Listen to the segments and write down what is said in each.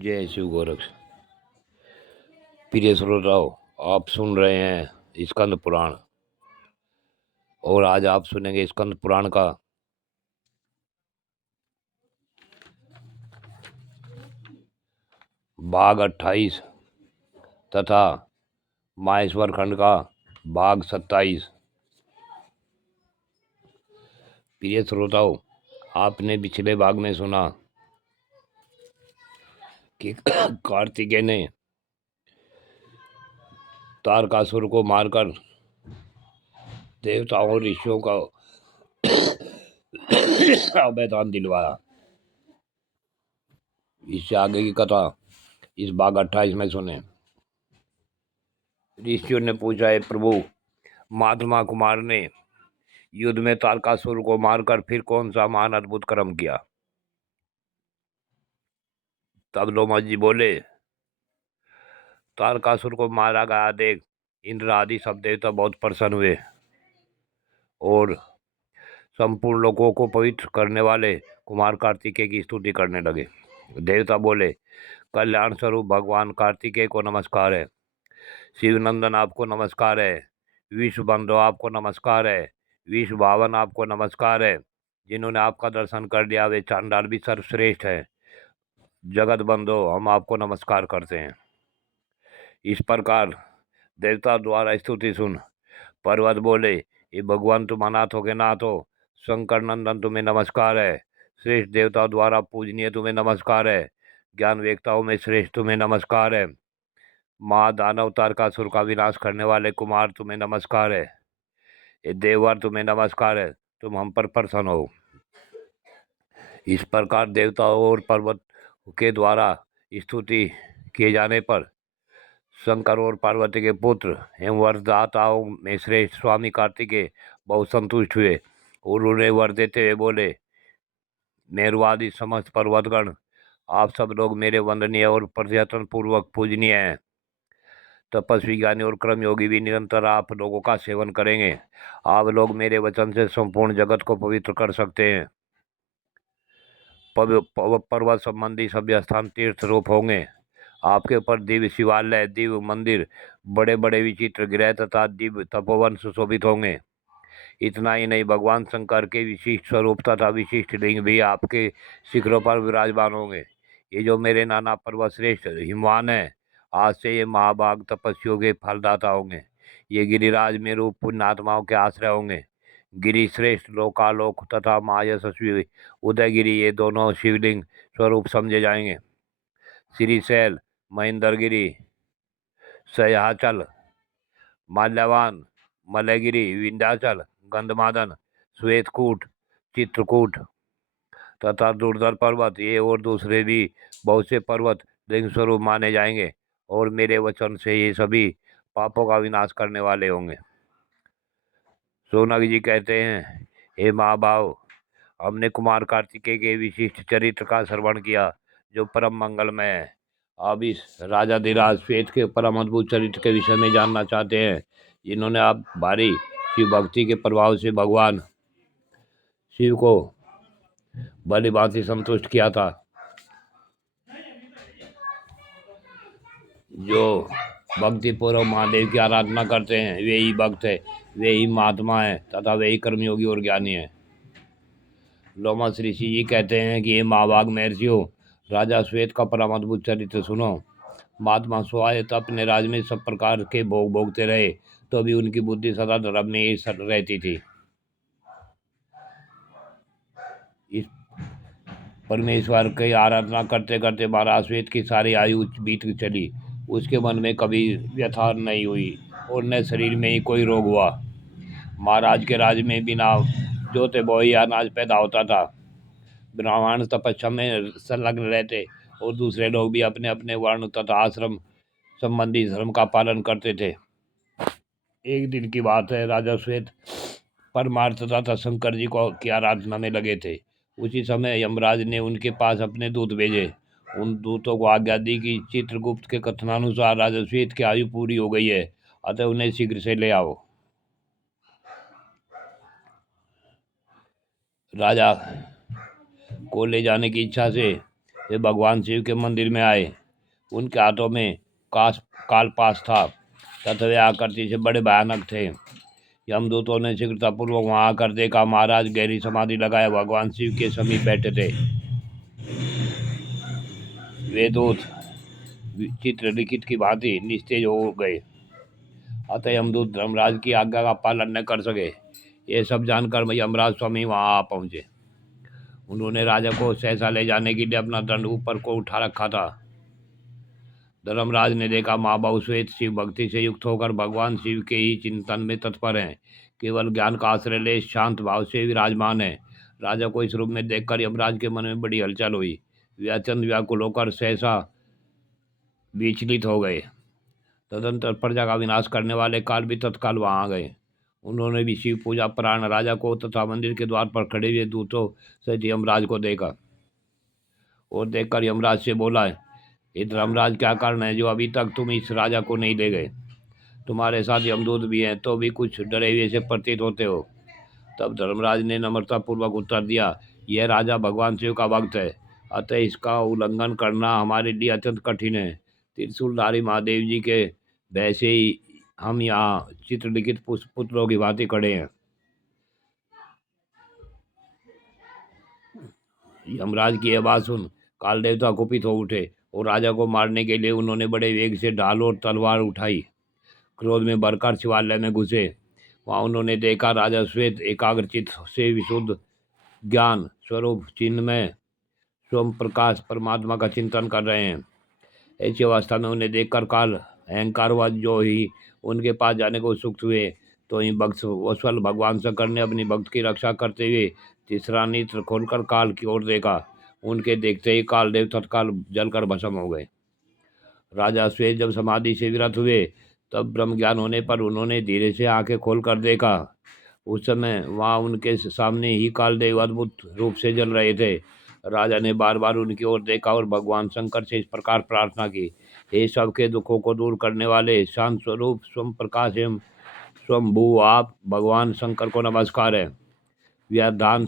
जय शिव गोरक्ष। प्रिय श्रोताओ, आप सुन रहे हैं स्कंद पुराण और आज आप सुनेंगे स्कंद पुराण का भाग 28 तथा माहेश्वर खंड का भाग 27। प्रिय श्रोताओ, आपने पिछले भाग में सुना कि कार्तिकेय ने तारकासुर को मारकर देवताओं और ऋषियों का अभयदान दिलवाया। इससे आगे की कथा इस भाग 28 में सुने। ऋषियों ने पूछा, है प्रभु, महात्मा कुमार ने युद्ध में तारकासुर को मारकर फिर कौन सा महान अद्भुत कर्म किया? तब लोमस जी बोले, तारकासुर को मारा गया देख इंद्र आदि सब देवता बहुत प्रसन्न हुए और संपूर्ण लोगों को पवित्र करने वाले कुमार कार्तिकेय की स्तुति करने लगे। देवता बोले, कल्याण स्वरूप भगवान कार्तिकेय को नमस्कार है। शिवनंदन आपको नमस्कार है। विश्व बंधु आपको नमस्कार है। विश्व भावन आपको नमस्कार है। जिन्होंने आपका दर्शन कर लिया वे चांडाल भी सर्वश्रेष्ठ है। जगत बंधु, हम आपको नमस्कार करते हैं। इस प्रकार देवता द्वारा स्तुति सुन पर्वत बोले, ये भगवान तुम अनाथ हो के नाथ हो। शंकर नंदन तुम्हें नमस्कार है। श्रेष्ठ देवताओं द्वारा पूजनीय तुम्हें नमस्कार है। ज्ञान वेक्ताओं में श्रेष्ठ तुम्हें नमस्कार है। महादानव तारकासुर का विनाश करने वाले कुमार तुम्हें नमस्कार है। ये देववर तुम्हें नमस्कार है। तुम हम पर प्रसन्न हो। इस प्रकार देवताओं और पर्वत के द्वारा स्तुति किए जाने पर शंकर और पार्वती के पुत्र एवं वरदाताओं में श्रेष्ठ स्वामी कार्तिकेय बहुत संतुष्ट हुए और उन्हें वर देते हुए बोले, मेरुवादी समस्त पर्वतगण, आप सब लोग मेरे वंदनीय और प्रयत्न पूर्वक पूजनीय हैं। तपस्वी, ज्ञानी और कर्मयोगी भी निरंतर आप लोगों का सेवन करेंगे। आप लोग मेरे वचन से संपूर्ण जगत को पवित्र कर सकते हैं। पर्वत संबंधी सभी स्थान तीर्थ रूप होंगे। आपके ऊपर दिव्य शिवालय, दिव्य मंदिर, बड़े बड़े विचित्र गृह तथा दिव्य तपोवन सुशोभित होंगे। इतना ही नहीं, भगवान शंकर के विशिष्ट स्वरूप तथा विशिष्ट लिंग भी आपके शिखरों पर विराजमान होंगे। ये जो मेरे नाना पर्वत श्रेष्ठ हिमवान है, आज से ये महाभाग तपस्वियों के फलदाता होंगे। ये गिरिराज मेरु पुण्यात्माओं के आश्रय होंगे। गिरि श्रेष्ठ लोकालोक तथा महायशस्वी उदयगिरी, ये दोनों शिवलिंग स्वरूप समझे जाएंगे। श्रीशैल, महेंद्रगिरी, सह्याचल, माल्यवान, मलयगिरी, विंध्याचल, गंधमादन, श्वेतकूट, चित्रकूट तथा दुर्धर पर्वत, ये और दूसरे भी बहुत से पर्वत लिंग स्वरूप माने जाएंगे और मेरे वचन से ये सभी पापों का विनाश करने वाले होंगे। सोनक जी कहते हैं, हे महाभाव, हमने कुमार कार्तिकेय के विशिष्ट चरित्र का श्रवण किया जो परम मंगलमय है। अब इस राजाधिराज श्वेत के परम अद्भुत चरित्र के विषय में जानना चाहते हैं, जिन्होंने आप भारी शिव भक्ति के प्रभाव से भगवान शिव को भली भांति संतुष्ट किया था। जो भक्ति पूर्व महादेव की आराधना करते हैं वे ही भक्त है, वे ही महात्मा है तथा वे ही कर्मयोगी और ज्ञानी है। लोमस ऋषि जी कहते हैं कि ये महाभाग महर्षियों, राजा श्वेत का परम अद्भुत चरित्र सुनो। महात्मा स्वायत्त अपने राज में सब प्रकार के भोग भोगते रहे तो भी उनकी बुद्धि सदा धर्म में ही रहती थी। इस परमेश्वर की आराधना करते करते महाराज श्वेत की सारी आयु बीत चली। उसके मन में कभी व्यथा नहीं हुई और न शरीर में ही कोई रोग हुआ। महाराज के राज में बिना जोते बोए अनाज पैदा होता था। ब्राह्मण तपस्या में संलग्न रहते और दूसरे लोग भी अपने अपने वर्ण तथा आश्रम संबंधी धर्म का पालन करते थे। एक दिन की बात है, राजा श्वेत परमार्थ तथा शंकर जी को की आराधना में लगे थे। उसी समय यमराज ने उनके पास अपने दूत भेजे। उन दूतों को आज्ञा दी कि चित्रगुप्त के कथनानुसार राजा श्वेत की आयु पूरी हो गई है, अतः उन्हें शीघ्र से ले आओ। राजा को ले जाने की इच्छा से वे भगवान शिव के मंदिर में आए। उनके हाथों में कास कालपास था तथा वे आकृति से बड़े भयानक थे। यमदूतों ने शीघ्रतापूर्वक वहां आकर देखा। महाराज गहरी समाधि लगाए भगवान शिव के समीप बैठे थे। वे दूत चित्र लिखित की भांति निस्तेज हो गए। अतः यमदूत धर्मराज की आज्ञा का पालन न कर सके। ये सब जानकर यमराज स्वामी वहां आ पहुंचे। उन्होंने राजा को सहसा ले जाने के लिए अपना दंड ऊपर को उठा रखा था। धर्मराज ने देखा महाबाहु श्वेत शिव भक्ति से युक्त होकर भगवान शिव के ही चिंतन में तत्पर हैं। केवल ज्ञान का आश्रय ले शांत भाव से विराजमान है। राजा को इस रूप में देखकर यमराज के मन में बड़ी हलचल हुई। वे अत्यंत व्याकुल होकर सहसा विचलित हो गए। तदंतर प्रजा का विनाश करने वाले काल भी तत्काल वहां आ गए। उन्होंने भी शिव पूजा परायण राजा को तथा मंदिर के द्वार पर खड़े हुए दूतों सहित यमराज को देखा और देखकर यमराज से बोला, हे धर्मराज, क्या कारण है जो अभी तक तुम इस राजा को नहीं ले गए? तुम्हारे साथ यमदूत भी हैं तो भी कुछ डरे हुए से प्रतीत होते हो। तब धर्मराज ने नम्रतापूर्वक उत्तर दिया, यह राजा भगवान शिव का भक्त है, अतः इसका उल्लंघन करना हमारे लिए अत्यंत कठिन है। त्रिशूलधारी महादेव जी के भय से ही हम यहाँ चित्रलिखित पुतलों की भांति खड़े हैं। यमराज की यह बात सुन काल देवता कुपित हो उठे और राजा को मारने के लिए उन्होंने बड़े वेग से ढाल और तलवार उठाई। क्रोध में भरकर शिवालय में घुसे। वहां उन्होंने देखा राजा श्वेत एकाग्रचित से विशुद्ध ज्ञान स्वरूप चिन्मय स्वयं प्रकाश परमात्मा का चिंतन कर रहे हैं। ऐसी अवस्था में उन्हें देखकर काल अहंकारवाद जो ही उनके पास जाने को उत्सुक हुए, तो ही भक्त वत्सल भगवान शंकर ने अपनी भक्त की रक्षा करते हुए तीसरा नेत्र खोलकर काल की ओर देखा। उनके देखते ही कालदेव तत्काल जलकर भस्म हो गए। राजा श्वेत जब समाधि से विरत हुए तब ब्रह्म ज्ञान होने पर उन्होंने धीरे से आंखें खोलकर देखा। उस समय वहां उनके सामने ही कालदेव अद्भुत रूप से जल रहे थे। राजा ने बार बार उनकी ओर देखा और भगवान शंकर से इस प्रकार प्रार्थना की, हे सबके दुखों को दूर करने वाले शांत स्वरूप स्वयं प्रकाश एवं स्वयंभू आप भगवान शंकर को नमस्कार है। व्याधान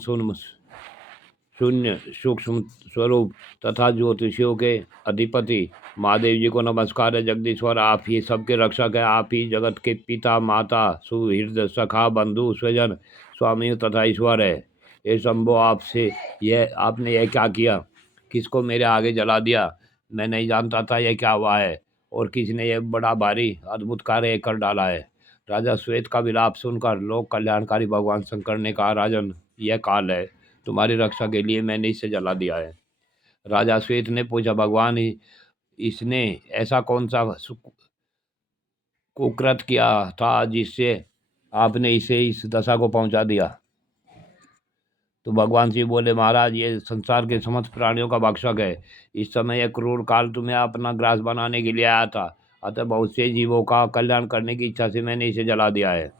शून्य सूक्ष्म स्वरूप तथा ज्योतिषियों के अधिपति महादेव जी को नमस्कार है। जगदीश्वर, आप ही सबके रक्षक है। आप ही जगत के पिता माता सुहृद सखा बंधु स्वजन स्वामी तथा ईश्वर है। ये शंभो, आपसे आपने यह क्या किया? किसको मेरे आगे जला दिया? मैं नहीं जानता था यह क्या हुआ है और किसने यह बड़ा भारी अद्भुत कार्य कर डाला है। राजा श्वेत का विलाप सुनकर लोक कल्याणकारी भगवान शंकर ने कहा, राजन, यह काल है, तुम्हारी रक्षा के लिए मैंने इसे जला दिया है। राजा श्वेत ने पूछा, भगवान, इसने ऐसा कौन सा कुकृत किया था जिससे आपने इसे इस दशा को पहुंचा दिया? तो भगवान शिव बोले, महाराज, ये संसार के समस्त प्राणियों का भक्षक है। इस समय यह क्रूर काल तुम्हें अपना ग्रास बनाने के लिए आया था, अतः बहुत से जीवों का कल्याण करने की इच्छा से मैंने इसे जला दिया है।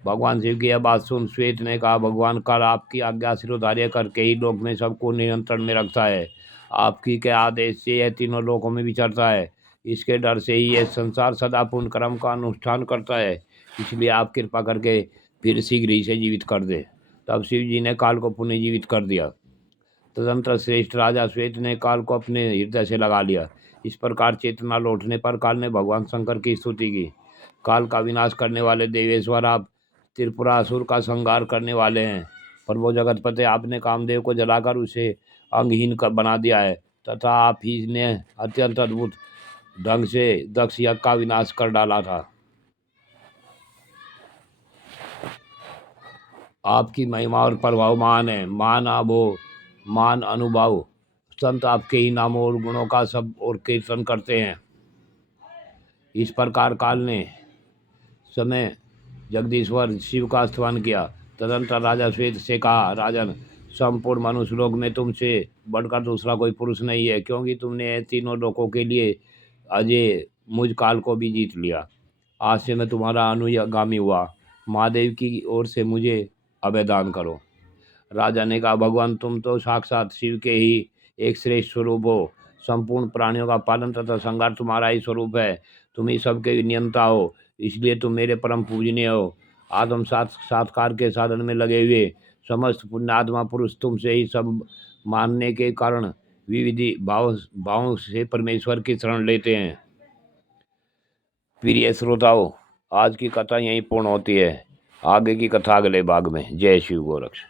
भगवान शिव की यह बात सुन श्वेत ने कहा, भगवान काल आपकी आज्ञा सिरोधार्य करके ही लोक में सबको नियंत्रण में रखता है। आपकी के आदेश से यह तीनों लोकों में विचरता है। इसके डर से ही यह संसार सदा पुण्य कर्म का अनुष्ठान करता है। इसलिए आप कृपा करके फिर शीघ्र ही से जीवित कर दे। तब शिव जी ने काल को पुनः जीवित कर दिया। तदंतर श्रेष्ठ राजा श्वेत ने काल को अपने हृदय से लगा लिया। इस प्रकार चेतना लौटने पर काल ने भगवान शंकर की स्तुति की। काल का विनाश करने वाले देवेश्वर, आप त्रिपुरासुर का संहार करने वाले हैं। प्रभु जगतपते, आपने कामदेव को जलाकर उसे अंगहीन कर बना दिया है तथा आप ही ने अत्यंत अद्भुत ढंग से दक्ष यज्ञ का विनाश कर डाला था। आपकी महिमा और प्रभाव महान है। मान अनुभव संत आपके ही नामों और गुणों का सब और कीर्तन करते हैं। इस प्रकार काल ने समय जगदीश्वर शिव का स्तवन किया। तदंतर राजा श्वेत से कहा, राजन, संपूर्ण मनुष्य लोक में तुमसे बढ़कर दूसरा कोई पुरुष नहीं है, क्योंकि तुमने तीनों लोकों के लिए अजय मुझ काल को भी जीत लिया। आज से मैं तुम्हारा अनुगामी हुआ। महादेव की ओर से मुझे अभयदान करो। राजा ने कहा, भगवान, तुम तो साक्षात शिव के ही एक श्रेष्ठ स्वरूप हो। संपूर्ण प्राणियों का पालन तथा संहार तुम्हारा ही स्वरूप है। तुम ही सबके नियंता हो, इसलिए तुम मेरे परम पूजनीय हो। आत्म साक्षात्कार के साधन में लगे हुए समस्त पुण्यात्मा पुरुष तुमसे ही सब मानने के कारण विविधि भाव भावों से परमेश्वर की शरण लेते हैं। प्रिय श्रोताओं, आज की कथा यहीं पूर्ण होती है। आगे की कथा अगले भाग में। जय शिव गोरक्ष।